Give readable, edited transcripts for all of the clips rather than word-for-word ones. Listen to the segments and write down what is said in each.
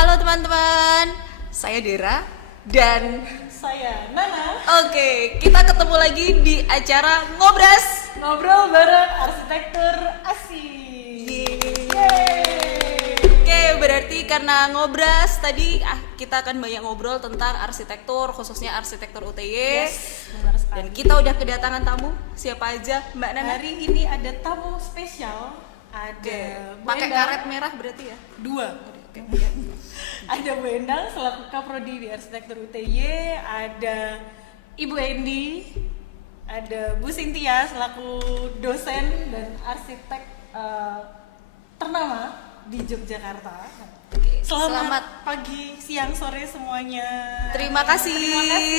Halo teman-teman, saya Dera dan Saya Nana. oke, kita ketemu lagi di acara Ngobras. Ngobrol bareng arsitektur asik. Oke, berarti karena Ngobras tadi kita akan banyak ngobrol tentang arsitektur, khususnya arsitektur UTY. Benar sekali. Dan kita udah kedatangan tamu, siapa aja Mbak Nana? Hari ini ada tamu spesial. Ada Bu Pakai Endang. karet merah berarti ya? Dua. Ada Bu Endang selaku Kaprodi di Arsitektur UTY, ada Ibu Endi, ada Bu Cynthia selaku dosen dan arsitek ternama di Yogyakarta. Selamat pagi, siang, sore semuanya. Terima kasih,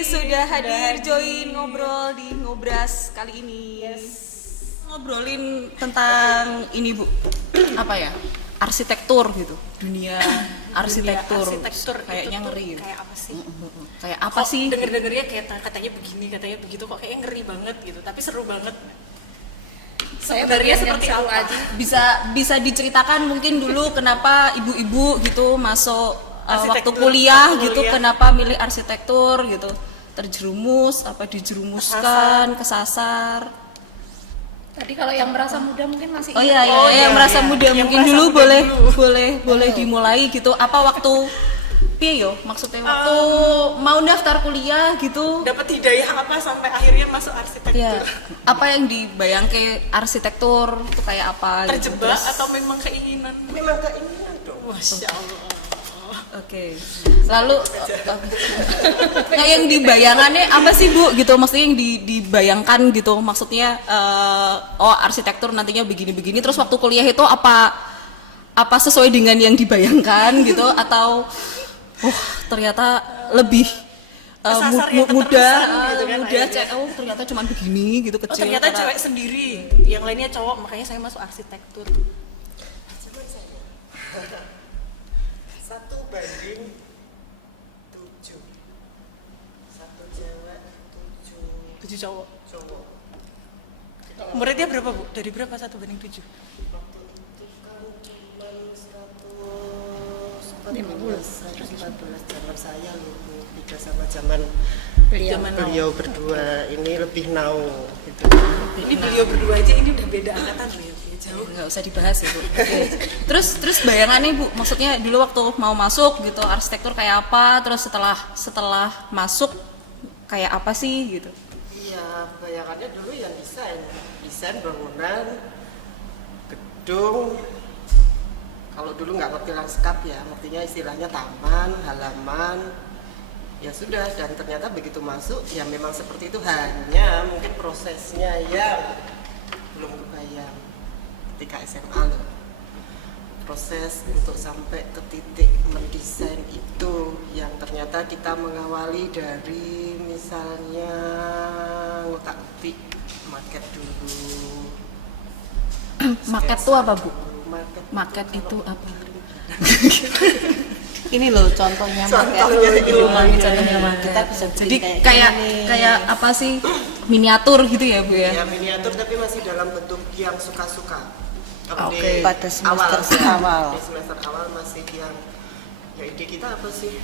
sudah hadir hadir. join ngobrol di Ngobras kali ini. Yes. Ngobrolin tentang ini Bu, apa ya? Arsitektur gitu, dunia arsitektur. Arsitektur Kayaknya itu tuh ngeri. Kayak apa sih? Kayak apa sih? Denger-dengernya kayak katanya begini, katanya begitu, kok kayaknya ngeri banget gitu, tapi seru banget. Saya Sebenarnya bagian seperti yang seru apa? aja. Bisa diceritakan mungkin dulu kenapa ibu-ibu gitu masuk waktu Arsitektur, kuliah waktu gitu, kuliah. kenapa milih arsitektur gitu? Terjerumus apa dijerumuskan, kesasar? Tadi kalau yang merasa muda mungkin masih Oh ingat. iya, Oh, yang iya, merasa iya. muda Yang mungkin merasa dulu muda boleh dulu. boleh dimulai gitu. Apa waktu piye yo? Maksudnya waktu mau daftar kuliah gitu? Dapat hidayah apa sampai akhirnya masuk arsitektur? Ya, apa yang dibayangke arsitektur itu kayak apa? gitu. Terjebak Terus- atau memang keinginan? Memang keinginan dong. Masya Allah. Oke. Lalu nah, yang dibayangannya apa sih Bu gitu? Maksudnya yang dibayangkan gitu. Maksudnya oh arsitektur nantinya begini-begini, terus waktu kuliah itu apa sesuai dengan yang dibayangkan gitu atau ternyata lebih Kesasar yang muda keterusan gitu kan muda akhirnya. ternyata cuma begini gitu Oh kecil. ternyata karena- cewek sendiri, yang lainnya cowok, makanya saya masuk arsitektur. 1:7. Satu cewek, 7 7 cowok. cowok. Muridnya berapa Bu? Dari berapa 1:7? Waktu itu kan cuman 114 zaman saya loh Bu. Beda sama zaman Zaman now. beliau berdua ini lebih now gitu. Ini beliau berdua aja ini udah beda angkatan loh ya, jauh. nggak usah dibahas ya Bu. Oke. terus bayangannya Bu, maksudnya dulu waktu mau masuk gitu arsitektur kayak apa, terus setelah masuk kayak apa sih gitu? Iya, bayangannya dulu yang desain bangunan, gedung. Kalau dulu nggak ngerti lanskap ya, artinya istilahnya taman, halaman. Ya sudah, dan ternyata begitu masuk ya memang seperti itu, hanya mungkin prosesnya yang belum kebayang ketika SMA loh. Proses untuk sampai ke titik mendesain itu yang ternyata kita mengawali dari misalnya ngotak-atik maket dulu. Maket tuh apa Bu? Maket, Maket itu apa? Ini loh contohnya Contohnya itu. contohnya kita bisa Jadi bikin kayak apa sih, miniatur gitu ya Bu ya? Ya miniatur tapi masih dalam bentuk yang suka-suka. Kalau Oke. di Pada semester awal. Di semester awal masih yang ya ide kita apa sih?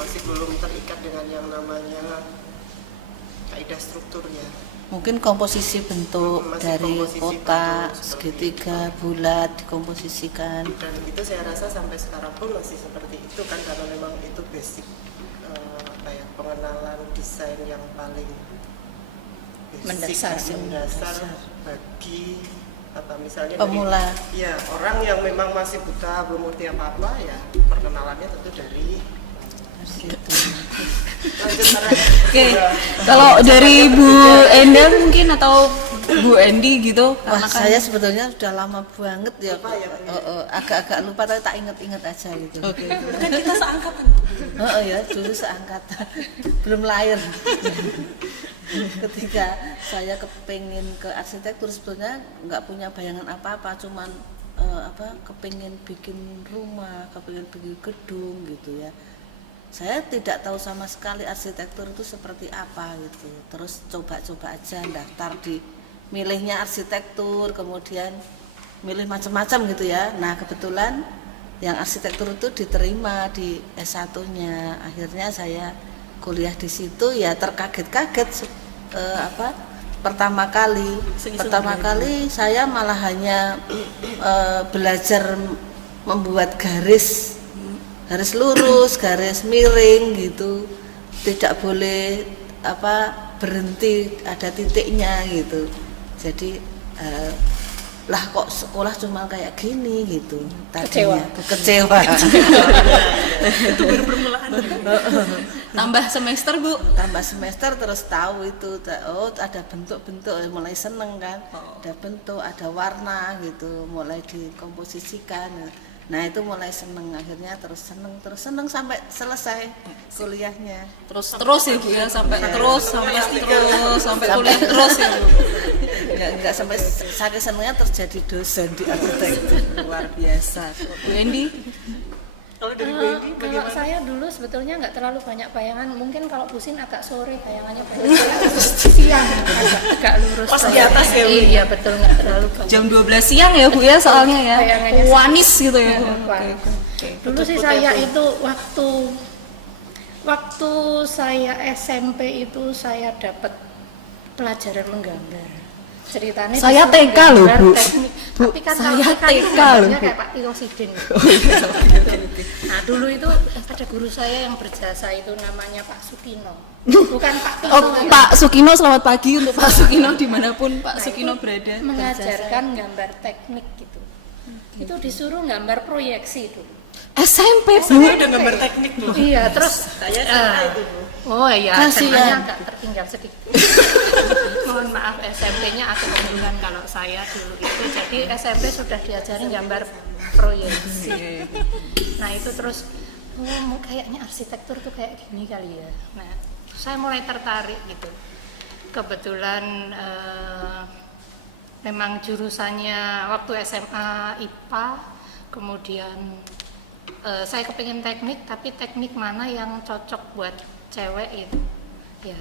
Masih belum terikat dengan yang namanya kaidah strukturnya. mungkin komposisi bentuk Masih dari komposisi kotak, bentuk, segitiga, bulat dikomposisikan. Dan itu saya rasa sampai sekarang pun masih seperti itu kan, karena memang itu basic apa ya, pengenalan desain yang paling basic, mendasar bagi apa misalnya Pemula. ya orang yang memang masih buta belum ngerti apa-apa ya, perkenalannya tentu dari Gitu. lanjut Sarah. Oke. Kalau dari Bu Enda mungkin atau Bu Endi gitu, Wah, karena kan- saya sebetulnya sudah lama banget ya. Lupa ya, Bu, ya? Agak-agak lupa tapi tak inget-inget aja gitu. Oke. Kan kita seangkatan. Ya, dulu seangkatan. Belum lahir. Ketika saya kepingin ke arsitektur sebetulnya nggak punya bayangan apa-apa, cuman kepingin bikin rumah, kepingin bikin gedung gitu ya. Saya tidak tahu sama sekali arsitektur itu seperti apa gitu. Terus coba-coba aja daftar di milihnya arsitektur, kemudian milih macam-macam gitu ya. Nah kebetulan yang arsitektur itu diterima di S1-nya. Akhirnya saya kuliah di situ ya terkaget-kaget pertama kali saya malah hanya belajar membuat garis lurus, garis miring gitu, tidak boleh berhenti, ada titiknya gitu. Jadi lah kok sekolah cuma kayak gini gitu, tadinya kecewa. Itu baru permulaan. Tambah semester Bu. Tambah semester terus tahu itu, oh ada bentuk-bentuk, mulai seneng kan, ada bentuk, ada warna gitu, mulai dikomposisikan. Nah itu mulai seneng, akhirnya terus seneng sampai selesai kuliahnya. Terus ya Bu ya, sampai kuliah terus ya Bu. Enggak sampai saking senengnya terjadi dosen di arsitektur. Luar biasa. Bu Endi? Kalau dari Bu Endi Kalau bagaimana? saya dulu sebetulnya nggak terlalu banyak bayangan, mungkin kalau pusing agak sore bayangannya siang agak lurus. Pas di atas ya, Bu? Iya betul, nggak terlalu banyak. Jam 12 siang ya Bu ya soalnya ya. Bayangannya Wanis gitu ya. Dulu sih saya itu waktu saya SMP itu saya dapat pelajaran menggambar. Ceritanya Saya disuruh TK loh, gambar Bu. teknik. Bu, Tapi kan saya kalau TK itu loh, gambarnya Bu. kayak Pak Tito Sidin. Nah dulu itu ada guru saya yang berjasa itu namanya Pak Sukino. Bukan Pak Tito. Oh, ya. Pak Sukino, selamat pagi untuk Pak Sukino dimanapun Pak Nah, Sukino itu berada. mengajarkan gambar teknik gitu. Itu disuruh gambar proyeksi dulu. SMP Bu. Saya udah gambar teknik loh. Iya, terus oh iya, Kasihan. SMA-nya agak tertinggal sedikit. Mohon maaf, SMP-nya agak keunggulan kalau saya dulu itu. Jadi SMP sudah diajarin gambar proyeksi. Nah itu terus, kayaknya arsitektur tuh kayak gini kali ya. Nah, saya mulai tertarik gitu. Kebetulan memang jurusannya waktu SMA IPA, kemudian saya kepingin teknik, tapi teknik mana yang cocok buat cewek itu ya,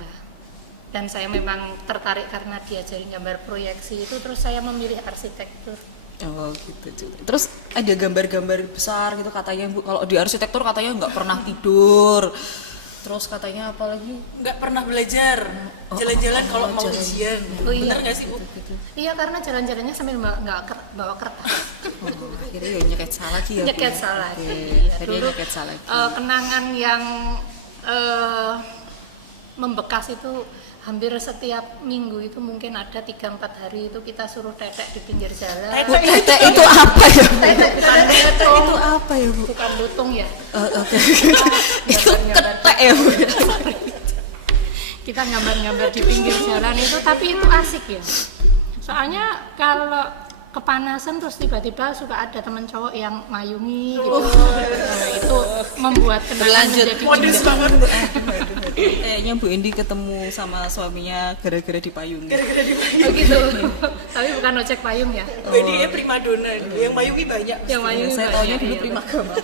dan saya memang tertarik karena diajarin gambar proyeksi itu, terus saya memilih arsitektur. Oh gitu. Terus ada gambar-gambar besar gitu katanya Bu. Kalau di arsitektur katanya nggak pernah tidur. Terus katanya apa lagi? Nggak pernah belajar, jalan-jalan kalau mau ujian. Oh, iya. Bener nggak sih Bu? Iya, karena jalan-jalannya sambil bawa kertas. Akhirnya ya nyeket salah lagi ya. Bu? Nyeket salah lagi. Oke, Iya, akhirnya dulu, nyeket salah lagi. kenangan yang membekas itu hampir setiap minggu itu mungkin ada 3-4 hari itu kita suruh tetek di pinggir jalan. Bu, tetek itu apa ya? Bu? Tetek bukan lutung. Itu apa ya Bu? Bukan lutung ya. Oke. Itu tetek ya Bu. Kita gambar-gambar di pinggir jalan itu, tapi itu asik ya. Soalnya kalau kepanasan terus tiba-tiba suka ada teman cowok yang mayungi gitu. Nah, itu membuat kenangan menjadi Modus indah. banget. Kayaknya Bu Endi ketemu sama suaminya gara-gara dipayungi. Begitu. Tapi bukan ojek payung ya. Bu Endi primadona, yang mayungi banyak. Yang mayungi Saya banyak, taunya dulu iya, prima gama.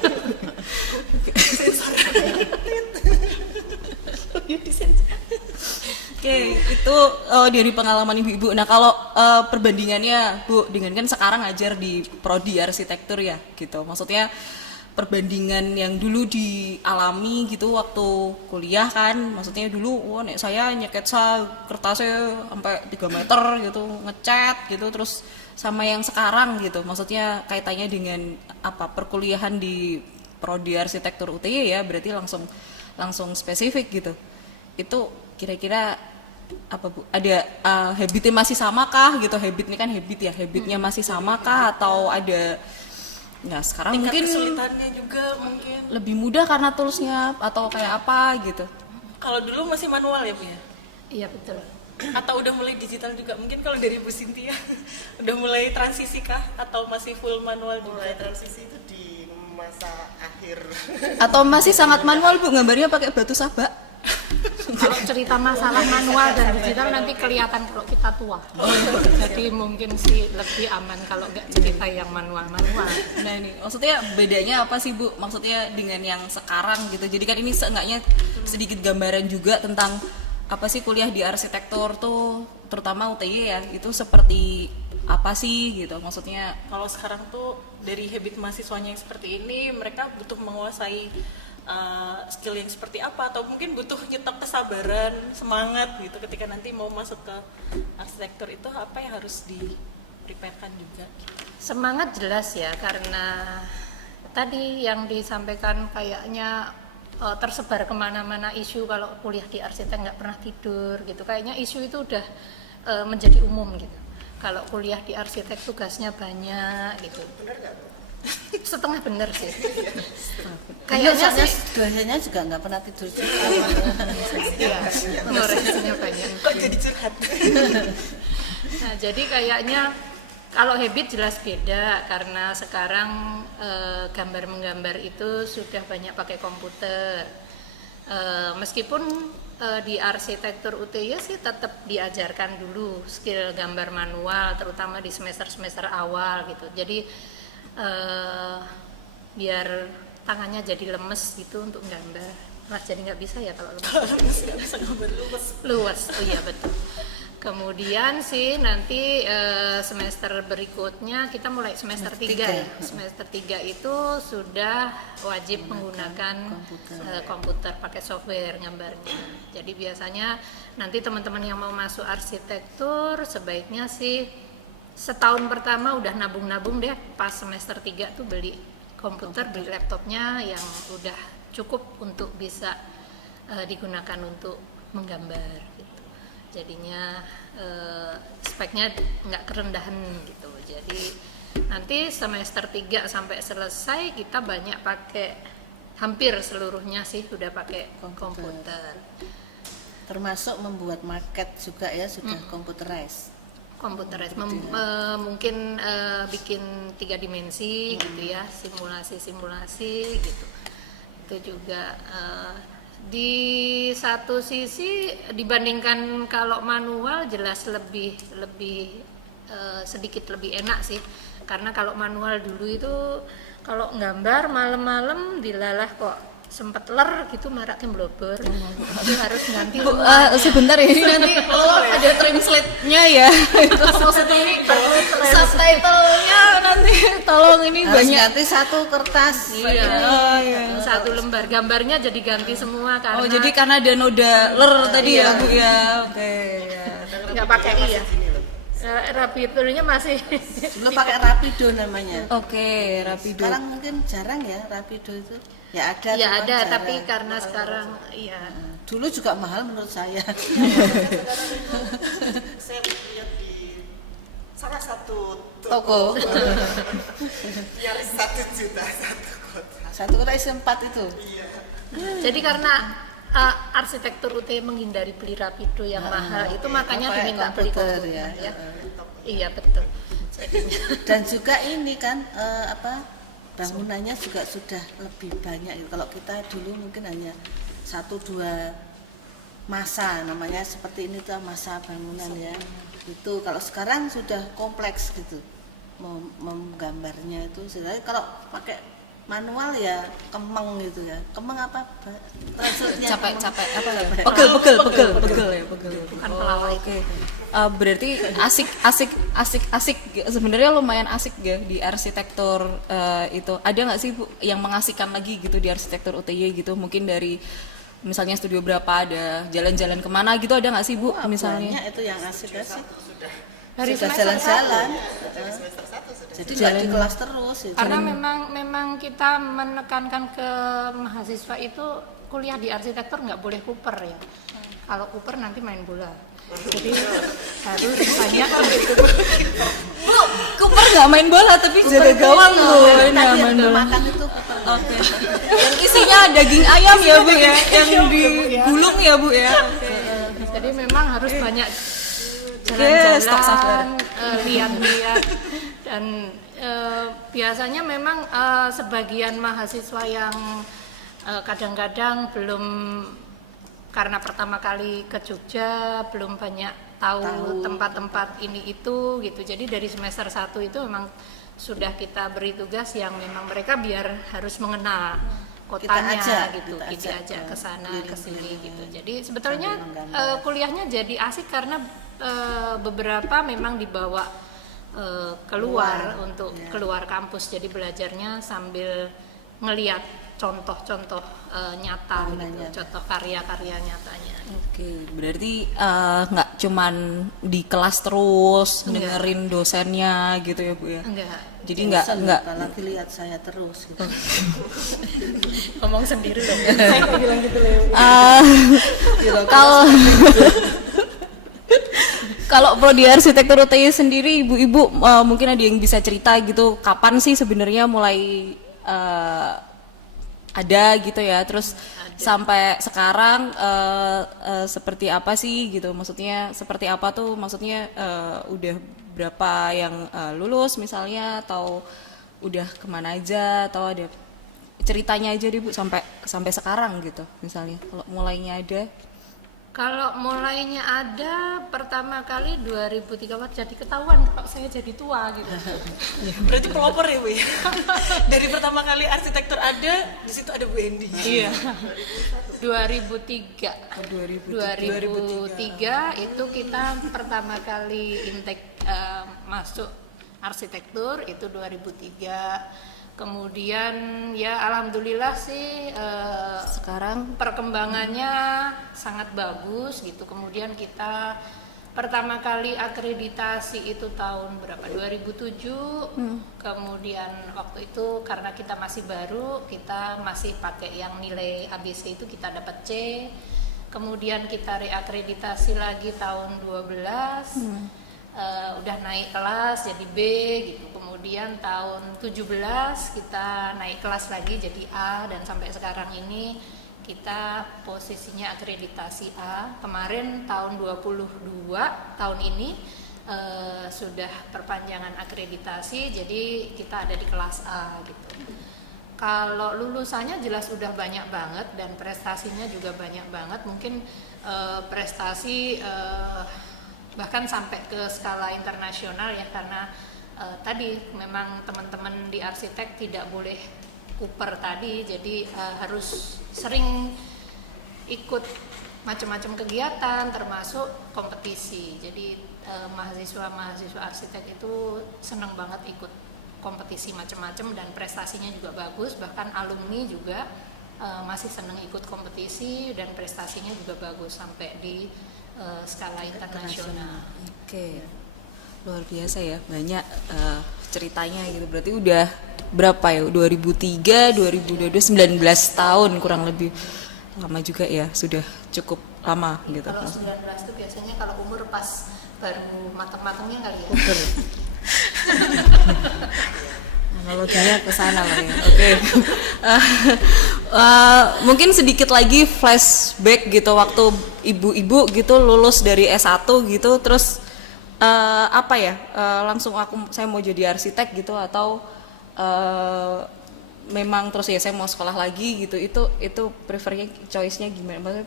Oke, itu dari pengalaman ibu-ibu. Nah, kalau perbandingannya Bu, dengan kan sekarang ngajar di prodi arsitektur ya, gitu. Maksudnya perbandingan yang dulu dialami gitu waktu kuliah kan, maksudnya dulu nek saya nyeketsa kertasnya sampai 3 meter gitu, ngecat gitu, terus sama yang sekarang gitu. Maksudnya kaitannya dengan apa perkuliahan di prodi arsitektur UTY ya, berarti langsung spesifik gitu. Itu kira-kira apa Bu, ada habitnya masih sama kah gitu? Habit ini kan habit ya, habitnya masih sama kah atau ada, nah sekarang Tingkat mungkin kesulitannya juga mungkin. lebih mudah karena toolsnya atau kayak apa gitu? Kalau dulu masih manual ya Bu ya? Iya betul. Atau udah mulai digital juga? Mungkin kalau dari Bu Cynthia udah mulai transisi kah? Atau masih full manual juga? Mulai transisi itu di masa akhir. Atau masih sangat manual Bu, gambarnya pakai batu sabak? Kalau cerita masalah manual dan digital nanti kelihatan kalau kita tua. Jadi mungkin sih lebih aman kalau nggak cerita yang manual-manual. Nah ini maksudnya bedanya apa sih Bu? Maksudnya dengan yang sekarang gitu. Jadi kan ini seenggaknya sedikit gambaran juga tentang apa sih kuliah di arsitektur tuh terutama UTY ya, itu seperti apa sih gitu maksudnya? Kalau sekarang tuh dari habit mahasiswanya yang seperti ini, mereka butuh menguasai skill yang seperti apa, atau mungkin butuh nyetok kesabaran, semangat gitu ketika nanti mau masuk ke arsitektur, itu apa yang harus di-preparekan juga? Semangat jelas ya, karena tadi yang disampaikan kayaknya tersebar kemana-mana isu kalau kuliah di arsitek nggak pernah tidur gitu, kayaknya isu itu udah menjadi umum gitu. Kalau kuliah di arsitek tugasnya banyak gitu. Bener nggak? Setengah bener sih. Kayaknya Kayaknya sih dosennya juga nggak pernah tidur juga. iya, ngoreksinya banyak. Kok jadi curhat? Nah, jadi kayaknya kalau habit jelas beda, karena sekarang gambar menggambar itu sudah banyak pakai komputer. Meskipun di arsitektur UTY sih tetap diajarkan dulu skill gambar manual, terutama di semester-semester awal gitu. Jadi biar tangannya jadi lemes gitu untuk gambar. Mas jadi nggak bisa ya kalau lemes? Nggak bisa gambar Luas, oh iya betul. Kemudian sih nanti semester berikutnya kita mulai semester 3 ya. Semester 3 itu sudah wajib menggunakan komputer pakai software gambarnya. Jadi biasanya nanti teman-teman yang mau masuk arsitektur sebaiknya sih setahun pertama udah nabung-nabung deh, pas semester 3 tuh beli komputer, beli laptopnya yang udah cukup untuk bisa digunakan untuk menggambar gitu. Jadinya speknya nggak kerendahan gitu. Jadi nanti semester 3 sampai selesai kita banyak pakai, hampir seluruhnya sih udah pakai komputer. Termasuk membuat market juga ya, sudah computerized. Mungkin bikin 3 dimensi gitu ya, simulasi gitu. Itu juga di satu sisi dibandingkan kalau manual jelas lebih sedikit lebih enak sih, karena kalau manual dulu itu kalau nggambar malam-malam dilalah kok sempet ler gitu, maraknya blobor. Jadi harus ganti Bu, sebentar ya, ini nanti ada translate-nya ya. Itu maksudnya ini subtitle-nya nanti tolong, ini Harus banyak. ganti satu kertas. iya. Satu lembar gambarnya jadi ganti semua karena Oh, jadi karena ada noda ler tadi ya, Bu ya. Oke, ya. nggak pakai i ya. Rapiturnya masih Dulu pakai Rapido namanya. Oke, Rapido. Sekarang mungkin jarang ya Rapido itu. Ya ada. ya cuman ada, jarang. tapi karena sekarang iya. Dulu juga mahal menurut saya. Saya lihat di salah satu Toko. nyaris 1 juta satu kotak. Satu kota isi 4 itu. Jadi karena arsitektur UT menghindari beli Rapido yang mahal itu, makanya pakai diminta beli komputer, komputer ya. ya. Iya betul. Dan juga ini kan bangunannya juga sudah lebih banyak. Kalau kita dulu mungkin hanya 1-2 masa, namanya seperti ini tuh masa bangunan ya. Itu kalau sekarang sudah kompleks gitu. Menggambarnya itu sebenarnya kalau pakai manual ya kemeng gitu ya. Kemeng apa? Translate-nya Capek apa ya? Pegel. Pegel ya, pegel. Bukan pelawak. Oke. Berarti asik sebenarnya lumayan asik ya di arsitektur itu. Ada nggak sih Bu yang mengasihkan lagi gitu di arsitektur UTY gitu? Mungkin dari misalnya studio berapa, ada jalan-jalan kemana gitu, ada nggak sih Bu misalnya? Banyak itu yang asik-asik. Dari Sudah semester jalan-jalan. Jadi nggak di kelas terus ya. Karena memang kita menekankan ke mahasiswa itu kuliah di arsitektur nggak boleh kuper ya. Kalau kuper nanti main bola. Jadi harus banyak Bu, Cooper nggak main bola tapi jaga gawang Bu. Ini nggak Tadi main yang bola. makan itu Oke. Yang isinya daging ayam ya Bu ya, yang digulung ya Bu ya. jadi memang harus banyak stok sabar. jalan-jalan, lihat-lihat, dan biasanya memang sebagian mahasiswa yang kadang-kadang belum, karena pertama kali ke Jogja belum banyak tahu tempat-tempat ini itu gitu. Jadi dari semester 1 itu memang sudah kita beri tugas yang memang mereka biar harus mengenal kotanya ajak, gitu, kita kita ajak ajak ke sana ke sini keliling-keliling. gitu. Jadi sebetulnya Sambil menggambar. kuliahnya jadi asik karena beberapa memang dibawa keluar untuk ya. keluar kampus. Jadi belajarnya sambil ngelihat contoh-contoh nyata Bangunan gitu, nyata. contoh karya-karya nyatanya. Oke, berarti nggak cuman di kelas terus Enggak. dengerin dosennya gitu ya Bu ya. Enggak, Jadi Bosan, nggak apalagi lihat saya terus gitu. ngomong sendiri loh. Saya nggak bilang gitu loh. kalau kalau prodi arsitektur UTY sendiri ibu-ibu mungkin ada yang bisa cerita gitu kapan sih sebenarnya mulai ada gitu ya, terus sampai sekarang seperti apa sih gitu, maksudnya seperti apa tuh, maksudnya udah berapa yang lulus misalnya, atau udah kemana aja, atau ada ceritanya aja deh Bu sampai sekarang gitu misalnya kalau mulainya ada. Kalau mulainya ada pertama kali 2003 jadi ketahuan kok saya jadi tua gitu. Berarti pelopor ya Bu ya. Dari pertama kali arsitektur ada, di situ ada Bu Endi. Iya. 2003. 2003 itu kita pertama kali intake masuk arsitektur itu 2003. Kemudian ya alhamdulillah sih Sekarang perkembangannya sangat bagus gitu. Kemudian kita pertama kali akreditasi itu tahun berapa? 2007. Kemudian waktu itu karena kita masih baru, kita masih pakai yang nilai ABC itu kita dapat C. Kemudian kita reakreditasi lagi tahun 12. Udah naik kelas jadi B gitu. Kemudian tahun 17 kita naik kelas lagi jadi A, dan sampai sekarang ini kita posisinya akreditasi A. Kemarin tahun 22 tahun ini sudah perpanjangan akreditasi, jadi kita ada di kelas A gitu. Kalau lulusannya jelas udah banyak banget dan prestasinya juga banyak banget. Mungkin prestasi bahkan sampai ke skala internasional ya, karena tadi memang teman-teman di arsitek tidak boleh kuper tadi, jadi harus sering ikut macam-macam kegiatan termasuk kompetisi. Jadi mahasiswa arsitek itu senang banget ikut kompetisi macam-macam dan prestasinya juga bagus. Bahkan alumni juga masih senang ikut kompetisi dan prestasinya juga bagus sampai di skala internasional. oke, luar biasa ya, banyak ceritanya gitu. Berarti udah berapa ya, 2003, 2022, 19 tahun kurang lebih. Lama juga ya, sudah cukup lama gitu. Kalau 19 itu biasanya kalau umur pas baru matang-matangnya kali ya. Analoginya ke sana lah ya. Oke. Mungkin sedikit lagi flashback gitu waktu ibu-ibu gitu lulus dari S1 gitu, terus apa ya? Langsung saya mau jadi arsitek gitu, atau memang terus ya saya mau sekolah lagi gitu. Itu prefernya, choice-nya gimana? Maksudnya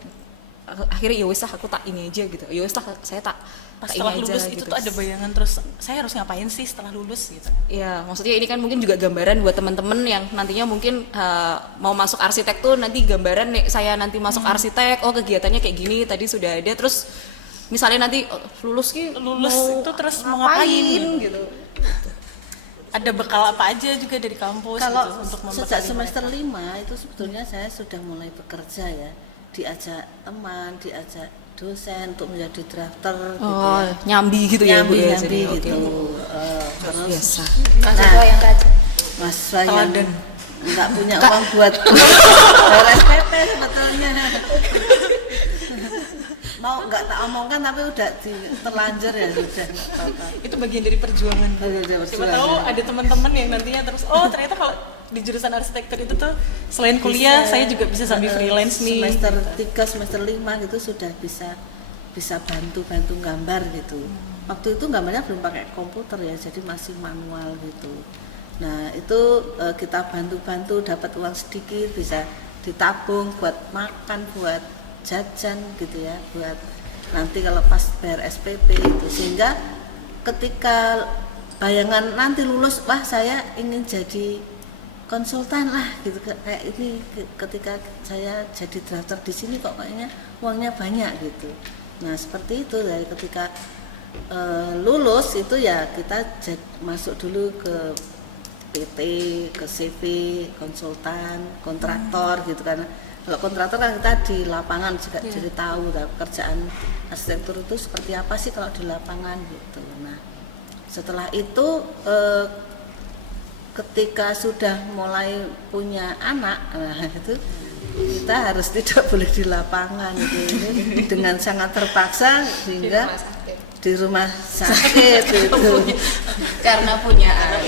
akhirnya ya wis lah aku tak ini aja gitu. Ya wis lah saya tak Pas tak setelah ini aja lulus gitu. itu tuh ada bayangan terus saya harus ngapain sih setelah lulus gitu. Ya, maksudnya ini kan mungkin juga gambaran buat teman-teman yang nantinya mungkin mau masuk arsitek tuh, nanti gambaran nih saya nanti masuk arsitek, oh kegiatannya kayak gini tadi sudah ada, terus misalnya nanti lulus Itu terus mau ngapain gitu. Ada bekal apa aja juga dari kampus Kalau gitu untuk sejak membekali semester mereka. 5 itu sebetulnya saya sudah mulai bekerja ya, diajak teman, diajak dosen untuk menjadi drafter gitu oh ya. nyambi gitu ya Bu ya, Nyambi jadi, oke. gitu. Terus Biasa. Mahasiswa yang rajin. mahasiswa yang Teladan. nggak punya uang buat bayar SPP sebetulnya. Mau nggak tak omongkan tapi udah terlanjur ya sudah nggak apa-apa. Itu bagian dari perjuangan. Bagian dari Siapa perjuangan. tahu ada teman-teman yang nantinya terus ternyata kalau di jurusan arsitektur itu tuh selain kuliah saya juga bisa sambil freelance nih. Semester 3, semester 5 gitu sudah bisa bantu gambar gitu. Waktu itu gambarnya belum pakai komputer ya, jadi masih manual gitu. Nah itu kita bantu dapat uang sedikit, bisa ditabung buat makan, buat jajan gitu ya, buat nanti kalau pas bayar SPP itu. Sehingga ketika bayangan nanti lulus, wah saya ingin jadi konsultan lah gitu, kayak ini ketika saya jadi drafter di sini kok kayaknya uangnya banyak gitu. Nah seperti itu, dari ketika lulus itu ya kita masuk dulu ke PT, ke CV, konsultan, kontraktor gitu kan. Kalau kontraktor kan kita di lapangan juga jadi tahu pekerjaan arsitektur itu seperti apa sih kalau di lapangan gitu. Nah setelah itu ketika sudah mulai punya anak, nah itu kita harus tidak boleh di lapangan gitu. Ini dengan sangat terpaksa sehingga di rumah sakit itu Karena punya anak.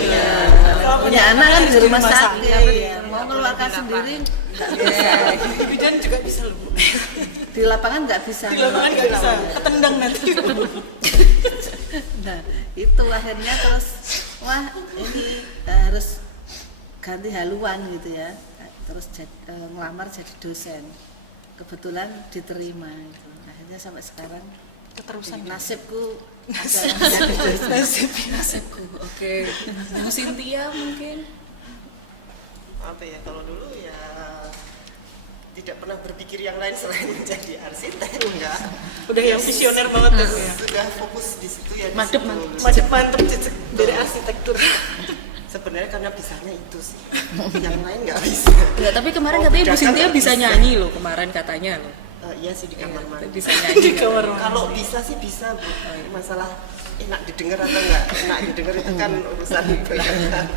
punya anak kan di rumah sakit, mau mengeluarkan sendiri nggak bisa. Bidan juga bisa loh Bu. Di lapangan nggak bisa. Di lapangan nggak bisa, ketendang nanti. Nah itu akhirnya terus wah ini harus ganti haluan gitu ya, terus ngelamar jadi dosen, kebetulan diterima gitu. Akhirnya sampai sekarang Keterusan nasibku adalah Nasibku. Oke. Bu Cynthia mungkin. Apa ya, kalau dulu ya tidak pernah berpikir yang lain selain menjadi arsitek, enggak. udah yang visioner banget ya Bu ya. Sudah fokus di situ ya. Mantep, Mantep cecek dari arsitektur. Sebenarnya karena bisanya itu sih, yang lain nggak bisa. Enggak, tapi kemarin katanya Bu Cynthia bisa nyanyi loh kemarin katanya loh. Iya sih, di kamar mandi. Bisa nyanyi. Kalau bisa sih bisa Bu. Masalah enak didengar atau enggak enak didengar itu kan urusan belakang.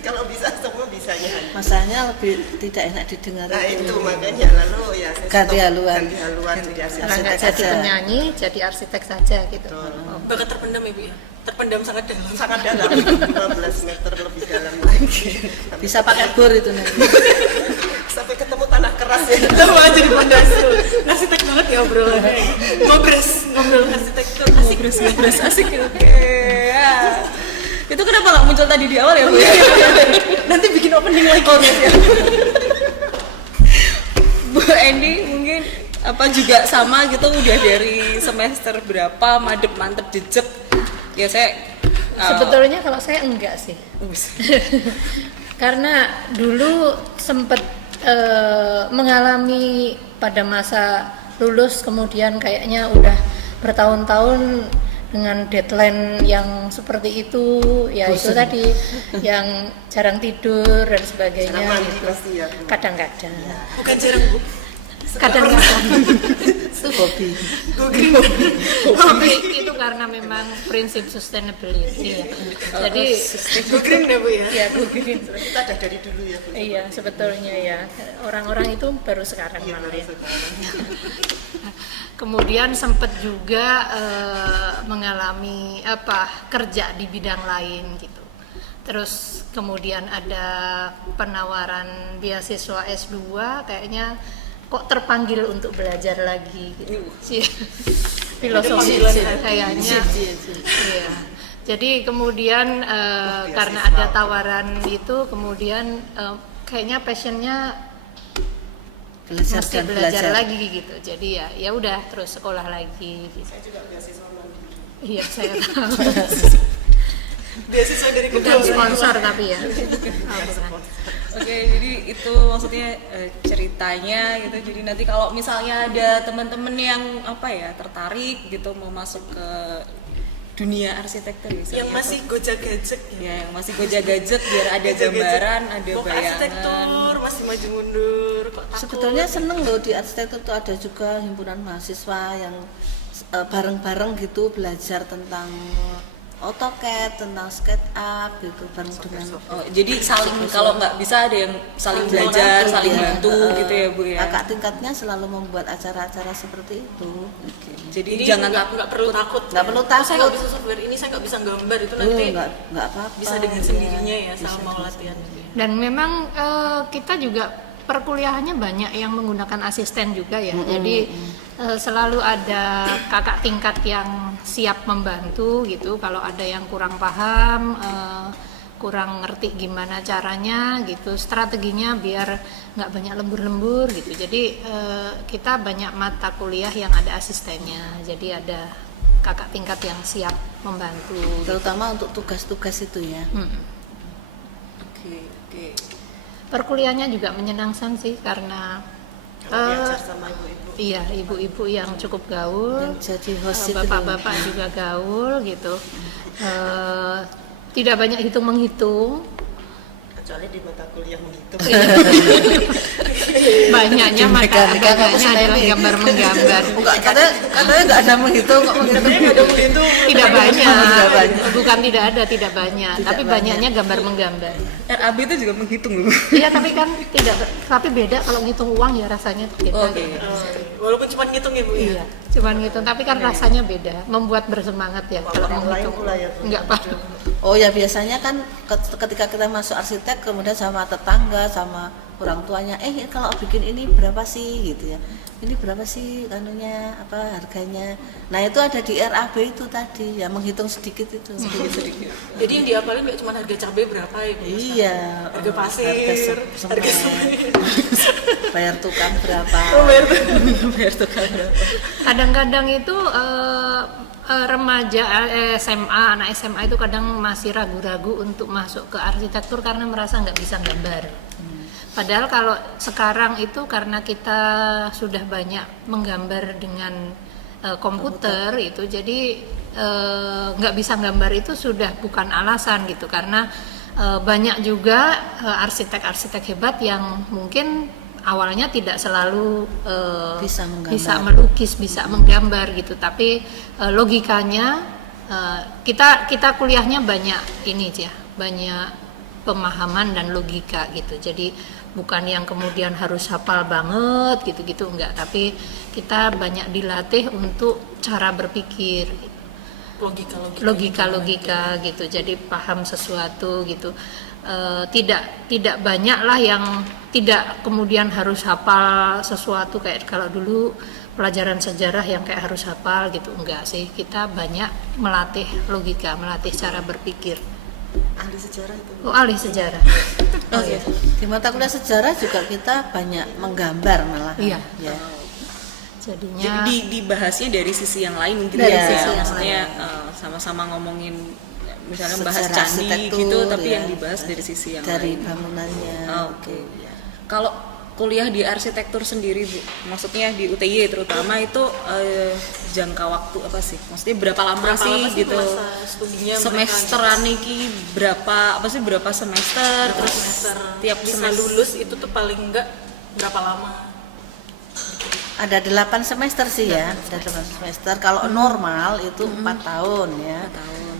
Kalau bisa semua bisa nyanyi. masanya lebih tidak enak didengar. Nah itu makanya lalu ya saya Ganti stop. haluan. Ganti haluan jadi Karena arsitek. nggak jadi saja. penyanyi, jadi arsitek saja gitu. Bakat terpendam Ibu ya. Terpendam sangat dalam. Sangat dalam, 15 meter lebih dalam lagi. Bisa pakai bor itu nanti. Sampai ketemu tanah keras ya. Sama aja di Pandasul. Arsitek banget ya obrolannya. Ngobrol arsitektur. Asik. Ngobras asik. Oke. Ya. Itu kenapa nggak muncul tadi di awal ya Bu? Nanti bikin opening lagi. Bu Endi mungkin apa juga sama gitu, udah dari semester berapa mantep jejak ya saya Sebetulnya kalau saya enggak sih. Karena dulu sempat mengalami pada masa lulus, kemudian kayaknya udah bertahun-tahun dengan deadline yang seperti itu, ya itu tadi yang jarang tidur dan sebagainya Jarang mandi gitu. pasti ya, Bu. Kadang-kadang, Bukan jarang Bu. kadang-kadang. Itu hobi. Tapi itu karena memang prinsip sustainability ya. Jadi Go green ya Bu ya. ya go green. Kita ada dari dulu ya Bu. Iya, sebetulnya ya. Orang-orang itu baru sekarang malah ya. Kemudian sempat juga mengalami kerja di bidang lain gitu. Terus kemudian ada penawaran beasiswa S2, kayaknya kok terpanggil untuk belajar lagi gitu. Filosofi kayaknya. Iya. Jadi kemudian karena ada tawaran itu, kemudian kayaknya passionnya Belajar mesti dan belajar belajar. lagi gitu. Jadi ya udah terus sekolah lagi gitu. Saya juga beasiswa mandiri. Iya, saya tahu. Beasiswa dari Bukan kedua. sponsor tapi ya. Oh, bukan. Oke, jadi itu maksudnya ceritanya gitu. Jadi nanti kalau misalnya ada teman-teman yang tertarik gitu mau masuk ke dunia arsitektur misalnya, Yang masih gojek-gajek ya. ya yang masih gojek-gajek biar ada gambaran, ada Kok bayangan. arsitektur masih maju mundur, kok takut. Sebetulnya seneng loh di arsitektur tuh ada juga himpunan mahasiswa yang bareng-bareng gitu belajar tentang AutoCAD, tentang SketchUp gitu bareng dengan Oh, jadi saling kalau nggak bisa ada yang saling belajar, membantu, saling ya. bantu gitu ya Bu ya. Kakak tingkatnya selalu membuat acara-acara seperti itu. Jadi Jadi jangan nggak perlu takut. Nggak perlu Saya nggak takut. bisa software ini, saya nggak bisa gambar itu nanti Nggak apa-apa. bisa dengan sendirinya ya, sama mau latihan. Dan memang kita juga perkuliahannya banyak yang menggunakan asisten juga ya. Jadi selalu ada kakak tingkat yang siap membantu gitu. Kalau ada yang kurang paham, kurang ngerti gimana caranya gitu, strateginya biar nggak banyak lembur-lembur gitu. Jadi kita banyak mata kuliah yang ada asistennya. Jadi ada kakak tingkat yang siap membantu. Terutama untuk tugas-tugas itu ya. Oke. Oke. Perkuliahannya juga menyenangkan sih karena Kalau diajar sama ibu-ibu. iya, ibu-ibu yang cukup gaul, yang jadi host itu bapak-bapak juga gaul gitu. Tidak banyak hitung-menghitung, Kecuali di mata kuliah menghitung. banyaknya adalah gambar-menggambar. Enggak, katanya nggak ada menghitung kok menghitung. Tidak banyak, Tidak banyak. bukan tidak banyak, tapi banyaknya gambar menggambar. RAB itu juga menghitung loh. Iya, tapi kan tapi beda kalau ngitung uang ya rasanya beda. Oke. Walaupun cuma ngitung ya Bu ya. Iya, cuman ngitung, tapi kan rasanya beda, membuat bersemangat ya kalau Orang lain menghitung. pula ya, Bu. Enggak apa. Oh ya, biasanya kan ketika kita masuk arsitek kemudian sama tetangga sama orang tuanya, kalau bikin ini berapa sih gitu ya, ini berapa sih kanunya apa harganya. Nah itu ada di RAB itu tadi ya, menghitung sedikit itu. Sedikit. Jadi yang diapalin nggak cuma harga cabai berapa ya Bu? Iya, Harga pasir, harga semen, bayar tukang berapa. Biar tukang berapa. Kadang-kadang itu remaja SMA, anak SMA itu kadang masih ragu-ragu untuk masuk ke arsitektur karena merasa nggak bisa gambar. Padahal kalau sekarang itu karena kita sudah banyak menggambar dengan komputer itu, jadi nggak bisa gambar itu sudah bukan alasan gitu, karena banyak juga arsitek-arsitek hebat yang mungkin awalnya tidak selalu bisa melukis, bisa menggambar gitu, tapi logikanya kita kuliahnya banyak ini ya, banyak pemahaman dan logika gitu. Jadi bukan yang kemudian harus hafal banget gitu-gitu, enggak, tapi kita banyak dilatih untuk cara berpikir, logika gitu, jadi paham sesuatu gitu. Tidak banyak lah yang tidak kemudian harus hafal sesuatu kayak kalau dulu pelajaran sejarah yang kayak harus hafal gitu, enggak sih, kita banyak melatih logika, melatih cara berpikir. Ahli sejarah itu. Oh, ahli sejarah. Oh iya. Di mata kuliah sejarah juga kita banyak menggambar malah. Iya. Ya. Jadinya Jadi dibahasnya dari sisi yang lain gitu Dari ya. sisi yang Maksudnya sama-sama ngomongin misalnya bahas Sejarah candi arsitektur, gitu, tapi ya. yang dibahas dari sisi yang Dari lain. bangunannya. Oke. Kalau kuliah di arsitektur sendiri Bu, maksudnya di UTY terutama itu jangka waktu apa sih? Maksudnya berapa lama sih gitu? masa studinya Semesteran iki berapa semester? Terus tiap bisa semester lulus itu tuh paling enggak berapa lama? Ada 8 semester sih ya, ada 8 semester. Kalau normal itu 4 tahun ya.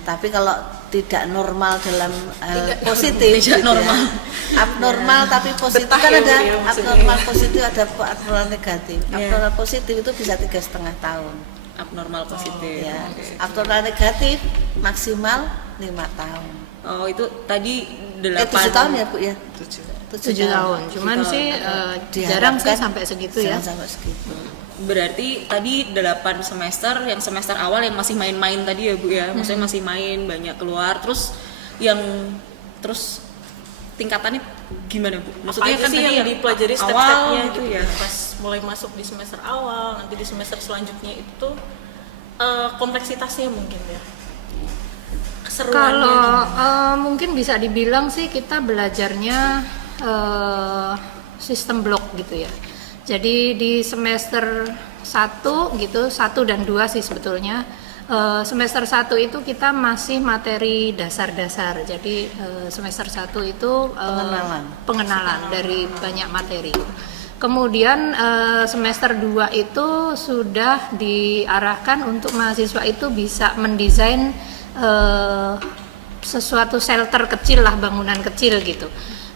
Tapi kalau tidak normal dalam hal positif, tidak gitu normal. ya. Abnormal tapi positif Betah kan ya, ada Bu, ya, maksudnya. abnormal positif, ada abnormal negatif. Iya. Abnormal positif itu bisa 3,5 tahun. abnormal positif. Ya, Oke. abnormal negatif maksimal 5 tahun. Oh, itu tadi 8 7 tahun ya Bu ya? 7 tahun. Cuman sih jarang sih sampai segitu ya. Jangan sampai segitu. Berarti tadi 8 semester, yang semester awal yang masih main-main tadi ya Bu ya, maksudnya masih main, banyak keluar, terus tingkatannya gimana Bu? Maksudnya Apa aja kan sih tadi yang dipelajari awal step-stepnya gitu gitu ya. pas mulai masuk di semester awal, nanti di semester selanjutnya itu kompleksitasnya mungkin ya, keseruannya. Kalau mungkin bisa dibilang sih kita belajarnya sistem blok gitu ya. Jadi di semester 1 gitu, 1 dan 2 sih sebetulnya. Semester 1 itu kita masih materi dasar-dasar. Jadi semester 1 itu pengenalan dari banyak materi. Kemudian semester 2 itu sudah diarahkan untuk mahasiswa itu bisa mendesain sesuatu shelter kecil lah, bangunan kecil gitu.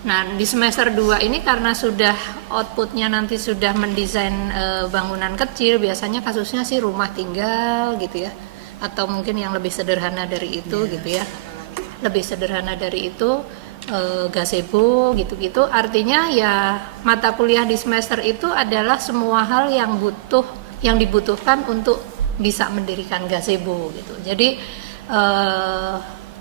Nah di semester 2 ini karena sudah outputnya nanti sudah mendesain bangunan kecil, biasanya kasusnya sih rumah tinggal gitu ya, atau mungkin yang lebih sederhana dari itu gitu ya, lebih sederhana dari itu gazebo gitu-gitu. Artinya ya mata kuliah di semester itu adalah semua hal yang dibutuhkan untuk bisa mendirikan gazebo gitu. Jadi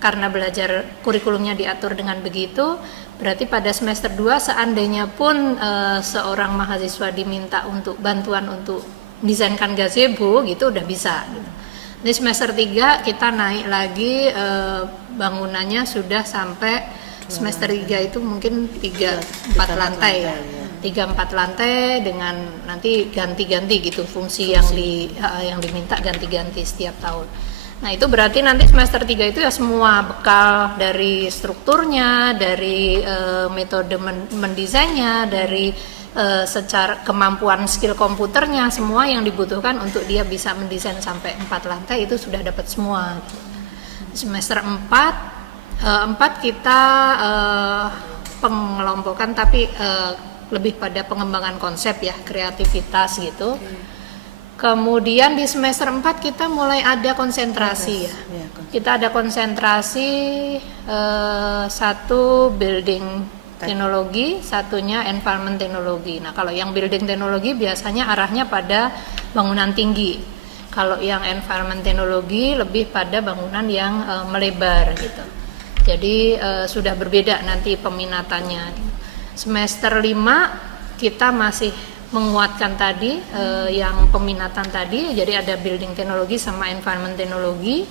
karena belajar kurikulumnya diatur dengan begitu, berarti pada semester 2 seandainya pun seorang mahasiswa diminta untuk bantuan untuk desainkan gazebo gitu udah bisa gitu. Di semester 3 kita naik lagi, bangunannya sudah sampai semester 3 itu mungkin 3-4 lantai ya. 3-4 lantai dengan nanti ganti-ganti gitu fungsi yang diminta ganti-ganti setiap tahun. Nah, itu berarti nanti semester 3 itu ya semua bekal dari strukturnya, dari metode mendesainnya, dari secara kemampuan skill komputernya, semua yang dibutuhkan untuk dia bisa mendesain sampai 4 lantai itu sudah dapat semua. Semester 4 kita pengelompokan tapi lebih pada pengembangan konsep ya, kreativitas gitu. Kemudian di semester 4 kita mulai ada konsentrasi ya. Kita ada konsentrasi satu building teknologi, satunya environment teknologi. Nah, kalau yang building teknologi biasanya arahnya pada bangunan tinggi. Kalau yang environment teknologi lebih pada bangunan yang melebar gitu. Jadi sudah berbeda nanti peminatannya. Semester 5 kita masih menguatkan tadi yang peminatan tadi, jadi ada building teknologi sama environment teknologi.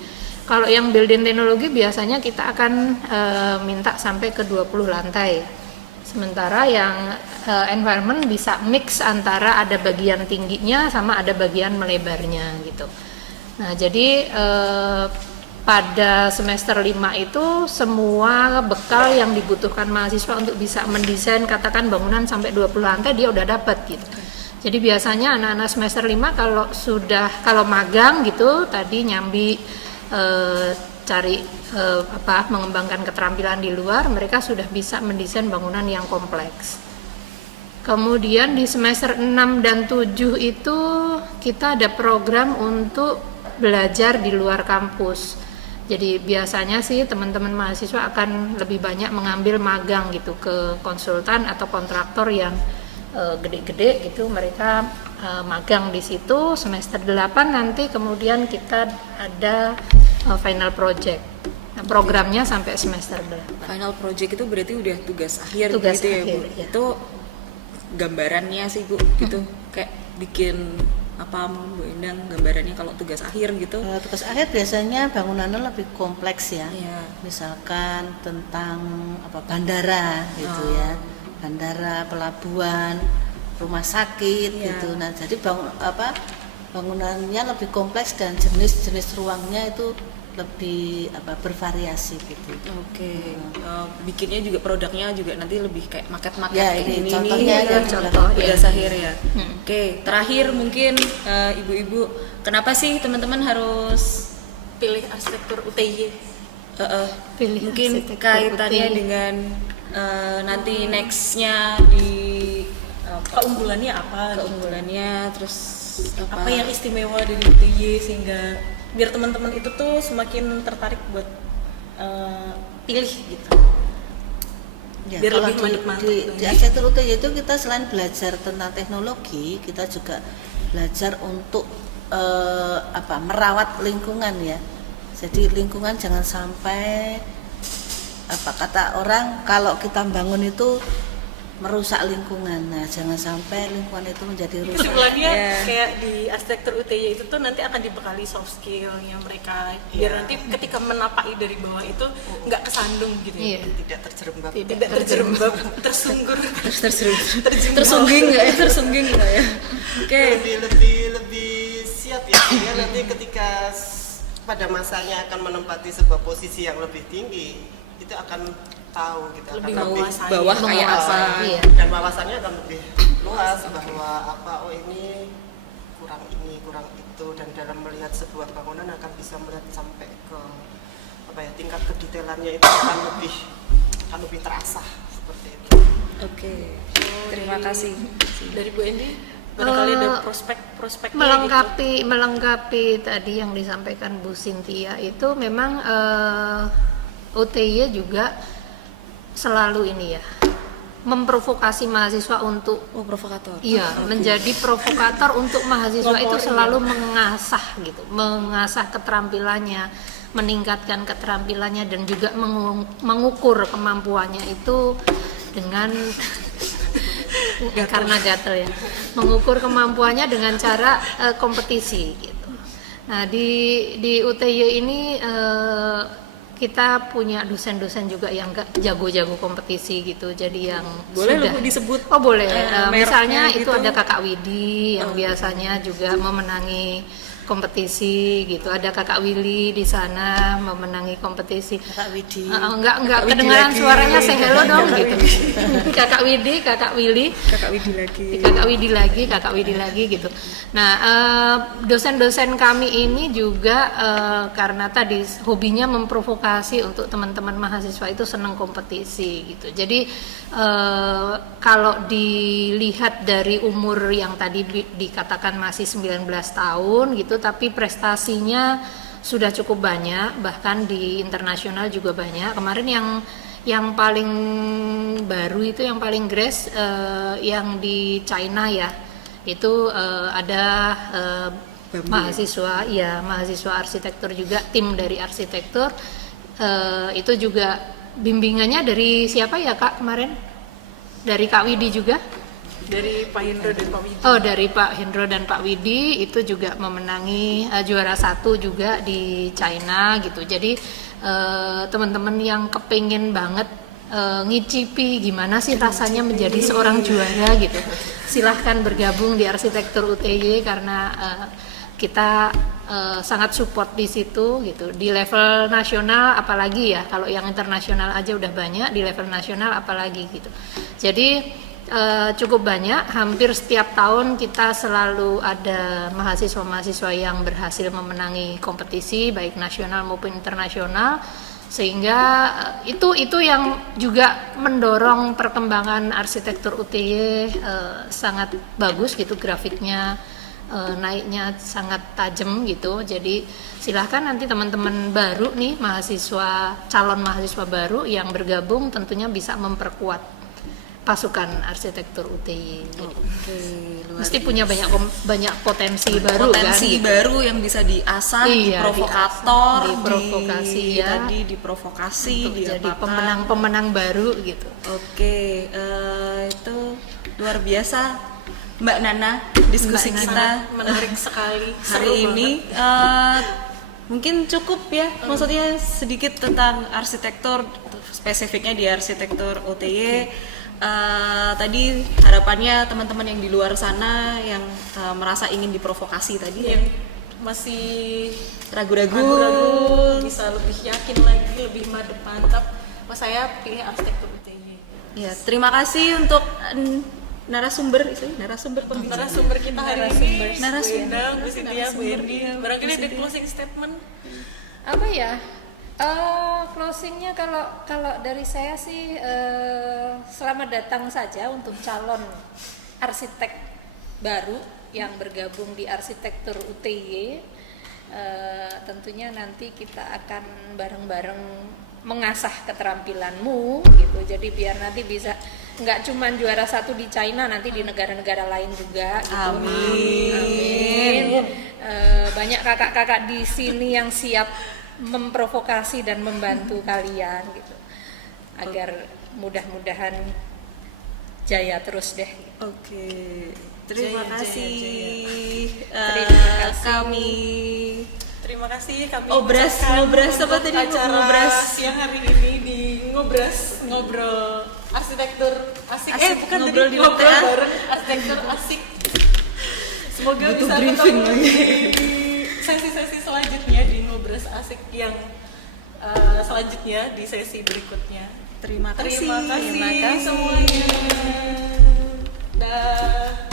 Kalau yang building teknologi biasanya kita akan minta sampai ke 20 lantai. Sementara yang environment bisa mix antara ada bagian tingginya sama ada bagian melebarnya gitu. Nah, jadi pada semester 5 itu semua bekal yang dibutuhkan mahasiswa untuk bisa mendesain katakan bangunan sampai 20 lantai dia udah dapat gitu. Jadi biasanya anak-anak semester 5 kalau magang gitu tadi nyambi cari mengembangkan keterampilan di luar, mereka sudah bisa mendesain bangunan yang kompleks. Kemudian di semester 6 dan 7 itu kita ada program untuk belajar di luar kampus. Jadi biasanya sih teman-teman mahasiswa akan lebih banyak mengambil magang gitu ke konsultan atau kontraktor yang gede-gede gitu, mereka magang di situ. Semester 8 nanti kemudian kita ada final project. Nah, programnya sampai semester 8. Final project itu berarti udah tugas akhir Tugas gitu ya, Bu. akhir, ya. Itu gambarannya sih, Bu, gitu. Kayak bikin apa Bu Endang gambarannya kalau tugas akhir gitu? Tugas akhir biasanya bangunannya lebih kompleks ya. Iya. Misalkan tentang bandara gitu ya, bandara, pelabuhan, rumah sakit gitu. Nah, jadi bangunannya lebih kompleks dan jenis-jenis ruangnya itu lebih bervariasi gitu. Oke. Bikinnya juga produknya juga nanti lebih kayak maket-maket Ya, kayak ini gini contohnya nih, ya, contoh ya. tugas akhir ya. Oke, terakhir mungkin ibu-ibu, kenapa sih teman-teman harus Pilih arsitektur UTY. Pilih mungkin arsitektur kaitannya UTY. dengan nanti nextnya di Keunggulannya apa? keunggulannya, terus Apa yang istimewa dari UTY sehingga biar teman-teman itu tuh semakin tertarik buat pilih gitu. Ya, Biar kalau lebih mantap. di arsitektur UTY itu kita selain belajar tentang teknologi, kita juga belajar untuk merawat lingkungan ya. Jadi lingkungan jangan sampai kata orang kalau kita bangun itu merusak lingkungan. Nah, jangan sampai lingkungan itu menjadi rusak. Kesimpulannya Ya. kayak di arsitektur UTY itu tuh nanti akan dibekali soft skillnya mereka biar nanti ketika menapaki dari bawah itu nggak kesandung gitu. Iya. Tidak terjerembab. Tidak terjerembab, tersungkur. tersungging nggak ya, tersungging nggak ya? Oke. lebih siap ya, sehingga nanti ketika pada masanya akan menempati sebuah posisi yang lebih tinggi, itu akan tahu kita Lebih akan menguasai. bawah kayak apa? Iya. dan wawasannya akan lebih luas bahwa ini kurang itu, dan dalam melihat sebuah bangunan akan bisa melihat sampai ke tingkat kedetailannya itu akan lebih terasa seperti itu. Oke. Terima kasih. Dari Bu Endi, barangkali ada prospeknya melengkapi tadi yang disampaikan Bu Cynthia itu memang UTY juga selalu ini ya memprovokasi mahasiswa untuk provokator. menjadi provokator untuk mahasiswa itu selalu mengasah keterampilannya, meningkatkan keterampilannya dan juga mengukur kemampuannya itu dengan karena gatel ya, mengukur kemampuannya dengan cara kompetisi gitu. Nah di UTY ini kita punya dosen-dosen juga yang nggak jago-jago kompetisi gitu, jadi yang Boleh sudah loh, Bu, disebut oh boleh. mereknya Misalnya itu gitu. ada Kakak Widi yang biasanya juga memenangi kompetisi gitu, ada Kakak Willy di sana memenangi kompetisi. Kakak Widi. Enggak Widi kedengaran lagi. suaranya, say hello dong Kakak gitu. Kakak Widi, Kakak Willy, Kakak Widi lagi. Kakak Widi lagi gitu. Nah, dosen-dosen kami ini juga karena tadi hobinya memprovokasi untuk teman-teman mahasiswa itu senang kompetisi gitu. Jadi kalau dilihat dari umur yang tadi dikatakan masih 19 tahun gitu, tapi prestasinya sudah cukup banyak, bahkan di internasional juga banyak. Kemarin yang paling baru itu yang paling grace yang di China ya, itu ada mahasiswa arsitektur juga, tim dari arsitektur itu juga bimbingannya dari siapa ya Kak kemarin? Dari Kak Widi juga? Dari Pak Hendro dan Pak Widi. Oh, dari Pak Hendro dan Pak Widi itu juga memenangi juara 1 juga di China gitu. Jadi teman-teman yang kepingin banget ngicipi gimana sih rasanya menjadi seorang juara gitu, silahkan bergabung di Arsitektur UTY karena kita sangat support di situ gitu. Di level nasional apalagi ya, kalau yang internasional aja udah banyak, di level nasional apalagi gitu. Jadi cukup banyak, hampir setiap tahun kita selalu ada mahasiswa-mahasiswa yang berhasil memenangi kompetisi baik nasional maupun internasional, sehingga itu yang juga mendorong perkembangan arsitektur UTY sangat bagus gitu, grafiknya naiknya sangat tajam gitu. Jadi silahkan nanti teman-teman baru nih, calon mahasiswa baru yang bergabung tentunya bisa memperkuat pasukan arsitektur UTY. Mesti punya banyak potensi baru Potensi kan, baru yang bisa diasah, Iya, diprovokator, diprovokasi ya, diprovokasi, untuk jadi diapakan. pemenang-pemenang baru gitu. Oke, itu luar biasa Mbak Nana, diskusi Mbak kita Menarik sekali. hari Seru ini. banget. Mungkin cukup ya, maksudnya sedikit tentang arsitektur, spesifiknya di arsitektur UTY. Tadi harapannya teman-teman yang di luar sana yang merasa ingin diprovokasi tadi Yang masih ragu-ragu bisa lebih yakin lagi, lebih mantap. Mas saya pilih arsitektur UTY. ya. Terima kasih untuk narasumber pembicara. Narasumber kita hari ini, Narasumber. Bu Cynthia, Bu Endi. Barangkali ada closing statement. Apa ya? Closingnya kalau dari saya sih selamat datang saja untuk calon arsitek baru yang bergabung di arsitektur UTY. Tentunya nanti kita akan bareng-bareng mengasah keterampilanmu gitu. Jadi biar nanti bisa nggak cuma juara 1 di China, nanti di negara-negara lain juga gitu. Amin. Banyak kakak-kakak di sini yang siap memprovokasi dan membantu kalian gitu, agar mudah-mudahan jaya terus deh. Oke, terima kasih. Terima kasih. Terima kasih kami Ngobras ucapkan apa untuk tadi, Bu? acara Ngobras. siang hari ini di ngobrol arsitektur asik. Bukan ngobrol tadi, di ngobrol LTA. bareng arsitektur asik. Semoga Butuh bisa briefing ketemu lagi. di sesi-sesi selanjutnya di ngobras asik yang selanjutnya di sesi berikutnya. Terima kasih. Terima kasih semuanya. Dah.